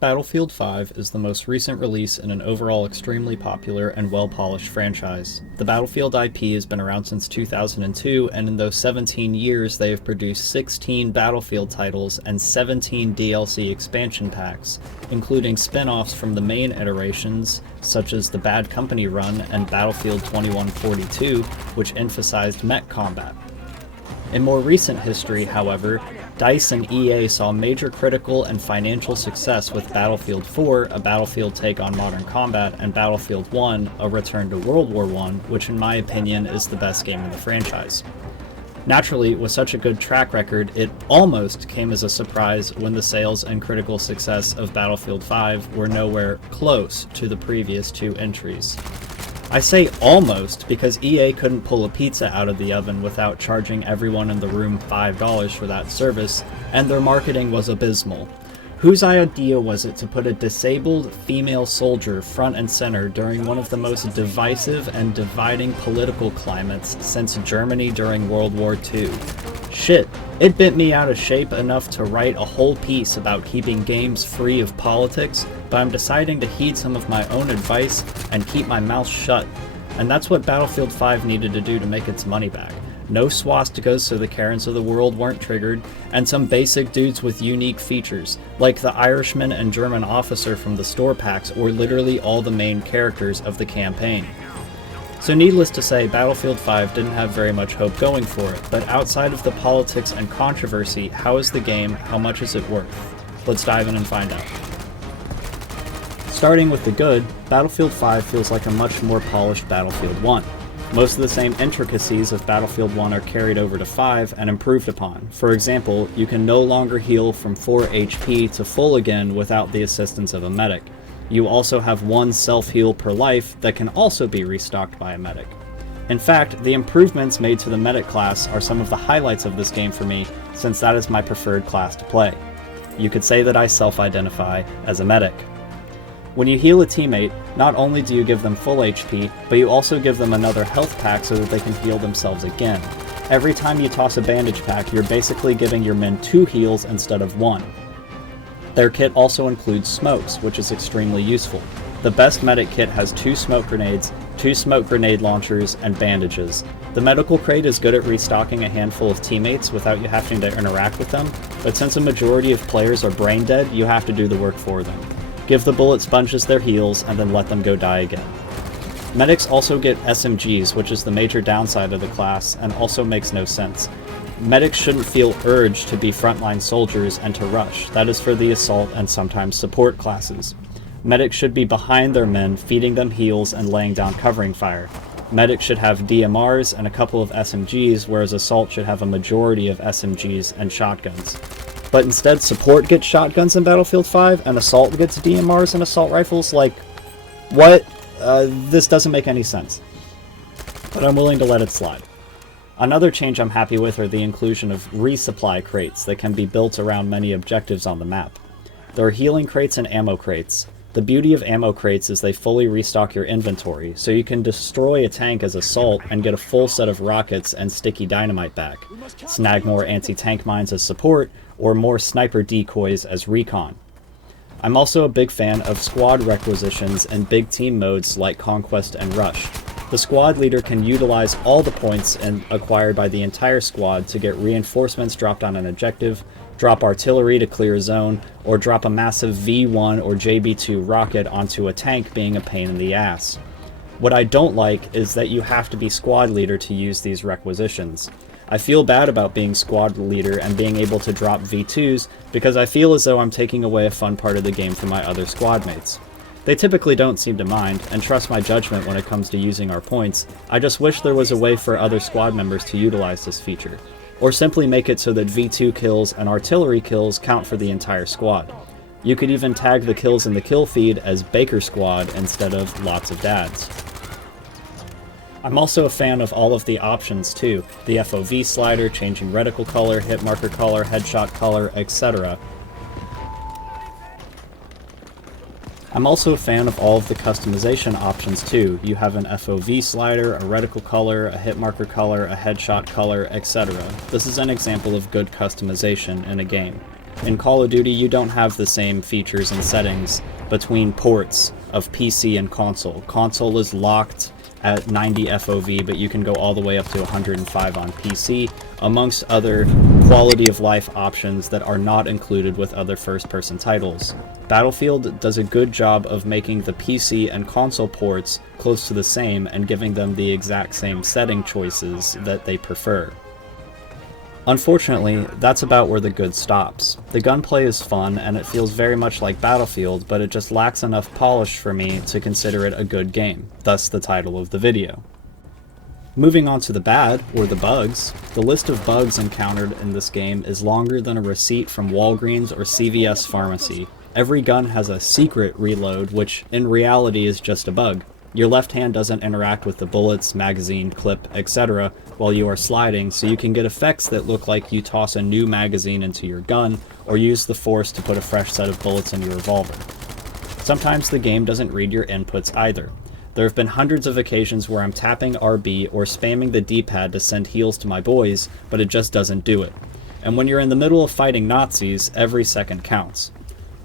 Battlefield 5 is the most recent release in an overall extremely popular and well-polished franchise. The Battlefield IP has been around since 2002, and in those 17 years they have produced 16 Battlefield titles and 17 DLC expansion packs, including spin-offs from the main iterations, such as the Bad Company run and Battlefield 2142, which emphasized mech combat. In more recent history, however, DICE and EA saw major critical and financial success with Battlefield 4, a Battlefield take on modern combat, and Battlefield 1, a return to World War I, which in my opinion is the best game in the franchise. Naturally, with such a good track record, it almost came as a surprise when the sales and critical success of Battlefield 5 were nowhere close to the previous two entries. I say almost because EA couldn't pull a pizza out of the oven without charging everyone in the room $5 for that service, and their marketing was abysmal. Whose idea was it to put a disabled female soldier front and center during one of the most divisive and dividing political climates since Germany during World War II? Shit, it bent me out of shape enough to write a whole piece about keeping games free of politics, but I'm deciding to heed some of my own advice and keep my mouth shut. And that's what Battlefield 5 needed to do to make its money back. No swastikas so the Karens of the world weren't triggered, and some basic dudes with unique features, like the Irishman and German officer from the store packs were literally all the main characters of the campaign. So needless to say, Battlefield 5 didn't have very much hope going for it, but outside of the politics and controversy, how is the game, how much is it worth? Let's dive in and find out. Starting with the good, Battlefield 5 feels like a much more polished Battlefield 1. Most of the same intricacies of Battlefield 1 are carried over to 5 and improved upon. For example, you can no longer heal from 4 HP to full again without the assistance of a medic. You also have one self-heal per life that can also be restocked by a medic. In fact, the improvements made to the medic class are some of the highlights of this game for me, since that is my preferred class to play. You could say that I self-identify as a medic. When you heal a teammate, not only do you give them full HP, but you also give them another health pack so that they can heal themselves again. Every time you toss a bandage pack, you're basically giving your men 2 heals instead of 1. Their kit also includes smokes, which is extremely useful. The best medic kit has 2 smoke grenades, 2 smoke grenade launchers, and bandages. The medical crate is good at restocking a handful of teammates without you having to interact with them, but since a majority of players are brain dead, you have to do the work for them. Give the bullet sponges their heals, and then let them go die again. Medics also get SMGs, which is the major downside of the class, and also makes no sense. Medics shouldn't feel urged to be frontline soldiers and to rush. That is for the assault and sometimes support classes. Medics should be behind their men, feeding them heals and laying down covering fire. Medics should have DMRs and a couple of SMGs, whereas assault should have a majority of SMGs and shotguns. But instead, support gets shotguns in Battlefield 5, and assault gets DMRs and assault rifles? Like, what? This doesn't make any sense. But I'm willing to let it slide. Another change I'm happy with are the inclusion of resupply crates that can be built around many objectives on the map. There are healing crates and ammo crates. The beauty of ammo crates is they fully restock your inventory, so you can destroy a tank as assault and get a full set of rockets and sticky dynamite back, snag more anti-tank mines as support, or more sniper decoys as recon. I'm also a big fan of squad requisitions and big team modes like Conquest and Rush. The squad leader can utilize all the points acquired by the entire squad to get reinforcements dropped on an objective, drop artillery to clear a zone, or drop a massive V1 or JB2 rocket onto a tank, being a pain in the ass. What I don't like is that you have to be squad leader to use these requisitions. I feel bad about being squad leader and being able to drop V2s because I feel as though I'm taking away a fun part of the game from my other squad mates. They typically don't seem to mind, and trust my judgment when it comes to using our points. I just wish there was a way for other squad members to utilize this feature. Or simply make it so that V2 kills and artillery kills count for the entire squad. You could even tag the kills in the kill feed as Baker Squad instead of lots of dads. I'm also a fan of all of the options too, the FOV slider, changing reticle color, hit marker color, headshot color, etc. I'm also a fan of all of the customization options too. You have an FOV slider, a reticle color, a hit marker color, a headshot color, etc. This is an example of good customization in a game. In Call of Duty, you don't have the same features and settings between ports of PC and console. Console is locked at 90 FOV, but you can go all the way up to 105 on PC, amongst other quality of life options that are not included with other first-person titles. Battlefield does a good job of making the PC and console ports close to the same and giving them the exact same setting choices that they prefer. Unfortunately, that's about where the good stops. The gunplay is fun and it feels very much like Battlefield, but it just lacks enough polish for me to consider it a good game, thus the title of the video. Moving on to the bad, or the bugs, the list of bugs encountered in this game is longer than a receipt from Walgreens or CVS Pharmacy. Every gun has a secret reload, which in reality is just a bug. Your left hand doesn't interact with the bullets, magazine, clip, etc. while you are sliding, so you can get effects that look like you toss a new magazine into your gun, or use the force to put a fresh set of bullets in your revolver. Sometimes the game doesn't read your inputs either. There have been hundreds of occasions where I'm tapping RB or spamming the D-pad to send heals to my boys, but it just doesn't do it. And when you're in the middle of fighting Nazis, every second counts.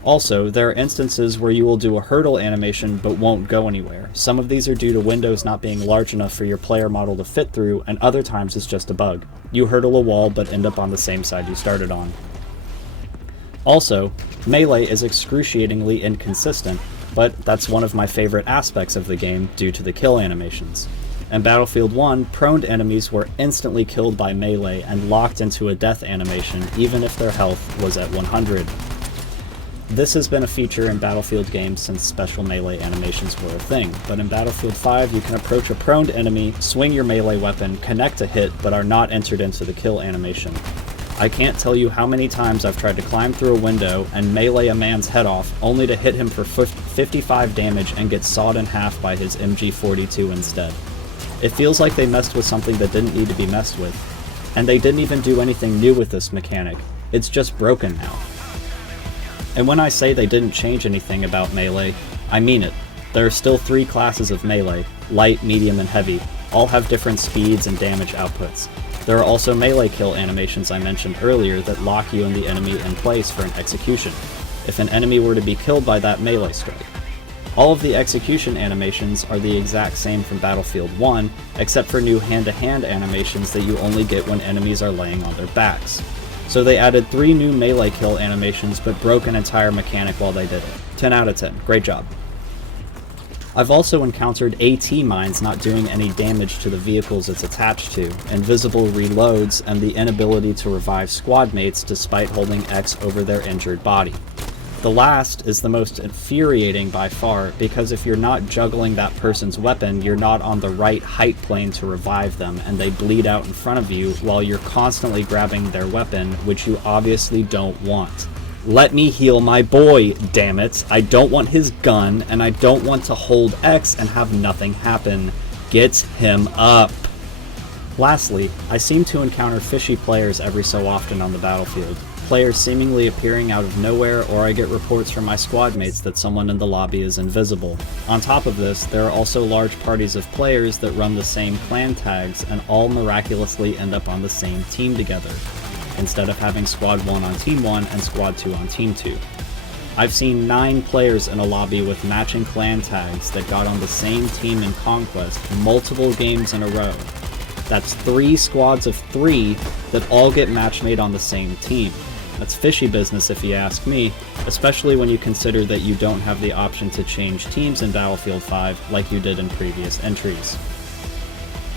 Also, there are instances where you will do a hurdle animation but won't go anywhere. Some of these are due to windows not being large enough for your player model to fit through, and other times it's just a bug. You hurdle a wall but end up on the same side you started on. Also, melee is excruciatingly inconsistent, but that's one of my favorite aspects of the game due to the kill animations. In Battlefield 1, prone enemies were instantly killed by melee and locked into a death animation even if their health was at 100. This has been a feature in Battlefield games since special melee animations were a thing, but in Battlefield 5 you can approach a prone enemy, swing your melee weapon, connect a hit, but are not entered into the kill animation. I can't tell you how many times I've tried to climb through a window and melee a man's head off, only to hit him for 55 damage and get sawed in half by his MG42 instead. It feels like they messed with something that didn't need to be messed with, and they didn't even do anything new with this mechanic. It's just broken now. And when I say they didn't change anything about melee, I mean it. There are still 3 classes of melee, light, medium, and heavy. All have different speeds and damage outputs. There are also melee kill animations I mentioned earlier that lock you and the enemy in place for an execution, if an enemy were to be killed by that melee strike. All of the execution animations are the exact same from Battlefield 1, except for new hand-to-hand animations that you only get when enemies are laying on their backs. So they added 3 new melee kill animations but broke an entire mechanic while they did it. 10 out of 10. Great job. I've also encountered AT mines not doing any damage to the vehicles it's attached to, invisible reloads, and the inability to revive squad mates despite holding X over their injured body. The last is the most infuriating by far, because if you're not juggling that person's weapon, you're not on the right height plane to revive them, and they bleed out in front of you while you're constantly grabbing their weapon, which you obviously don't want. Let me heal my boy, damn it. I don't want his gun, and I don't want to hold X and have nothing happen. Get him up. Lastly, I seem to encounter fishy players every so often on the battlefield. Players seemingly appearing out of nowhere, or I get reports from my squad mates that someone in the lobby is invisible. On top of this, there are also large parties of players that run the same clan tags and all miraculously end up on the same team together, instead of having Squad 1 on Team 1 and Squad 2 on Team 2. I've seen 9 players in a lobby with matching clan tags that got on the same team in Conquest multiple games in a row. That's 3 squads of 3 that all get match-made on the same team. That's fishy business if you ask me, especially when you consider that you don't have the option to change teams in Battlefield 5 like you did in previous entries.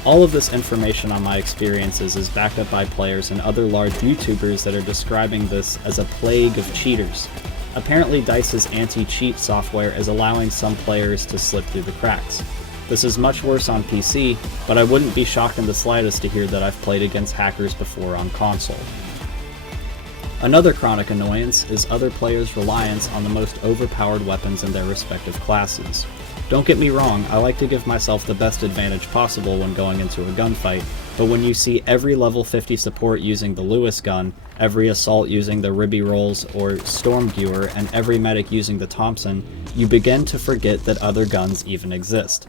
All of this information on my experiences is backed up by players and other large YouTubers that are describing this as a plague of cheaters. Apparently DICE's anti-cheat software is allowing some players to slip through the cracks. This is much worse on PC, but I wouldn't be shocked in the slightest to hear that I've played against hackers before on console. Another chronic annoyance is other players' reliance on the most overpowered weapons in their respective classes. Don't get me wrong, I like to give myself the best advantage possible when going into a gunfight, but when you see every level 50 support using the Lewis gun, every assault using the Ribby Rolls or Stormgewer, and every medic using the Thompson, you begin to forget that other guns even exist.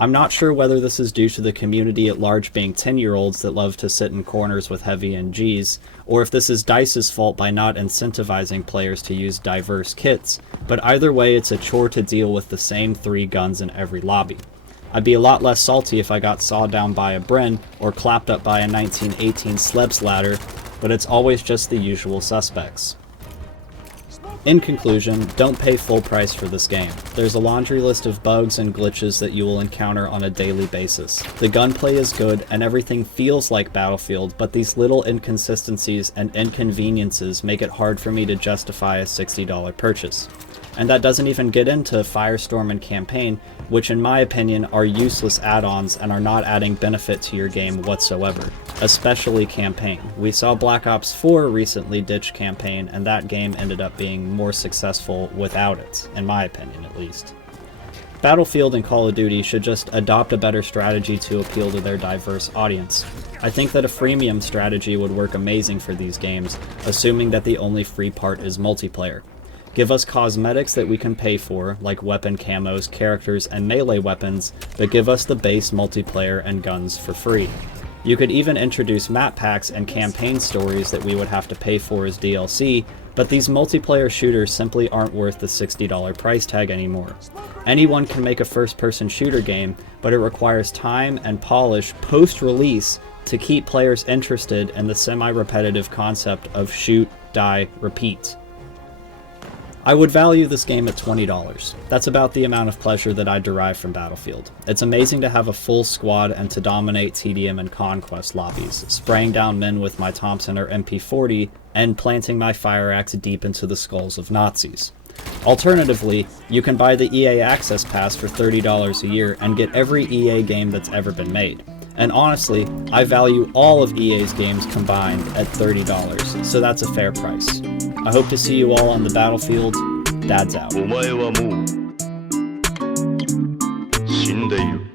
I'm not sure whether this is due to the community at large being 10-year-olds that love to sit in corners with heavy NGs, or if this is DICE's fault by not incentivizing players to use diverse kits, but either way it's a chore to deal with the same 3 guns in every lobby. I'd be a lot less salty if I got sawed down by a Bren or clapped up by a 1918 Slebs ladder, but it's always just the usual suspects. In conclusion, don't pay full price for this game. There's a laundry list of bugs and glitches that you will encounter on a daily basis. The gunplay is good and everything feels like Battlefield, but these little inconsistencies and inconveniences make it hard for me to justify a $60 purchase. And that doesn't even get into Firestorm and Campaign, which in my opinion are useless add-ons and are not adding benefit to your game whatsoever, especially Campaign. We saw Black Ops 4 recently ditch Campaign, and that game ended up being more successful without it, in my opinion at least. Battlefield and Call of Duty should just adopt a better strategy to appeal to their diverse audience. I think that a freemium strategy would work amazing for these games, assuming that the only free part is multiplayer. Give us cosmetics that we can pay for, like weapon camos, characters, and melee weapons, but give us the base multiplayer and guns for free. You could even introduce map packs and campaign stories that we would have to pay for as DLC, but these multiplayer shooters simply aren't worth the $60 price tag anymore. Anyone can make a first-person shooter game, but it requires time and polish post-release to keep players interested in the semi-repetitive concept of shoot, die, repeat. I would value this game at $20. That's about the amount of pleasure that I derive from Battlefield. It's amazing to have a full squad and to dominate TDM and Conquest lobbies, spraying down men with my Thompson or MP40 and planting my fire axe deep into the skulls of Nazis. Alternatively, you can buy the EA Access Pass for $30 a year and get every EA game that's ever been made. And honestly, I value all of EA's games combined at $30, so that's a fair price. I hope to see you all on the battlefield. Dad's out. お前はもう死んでいる。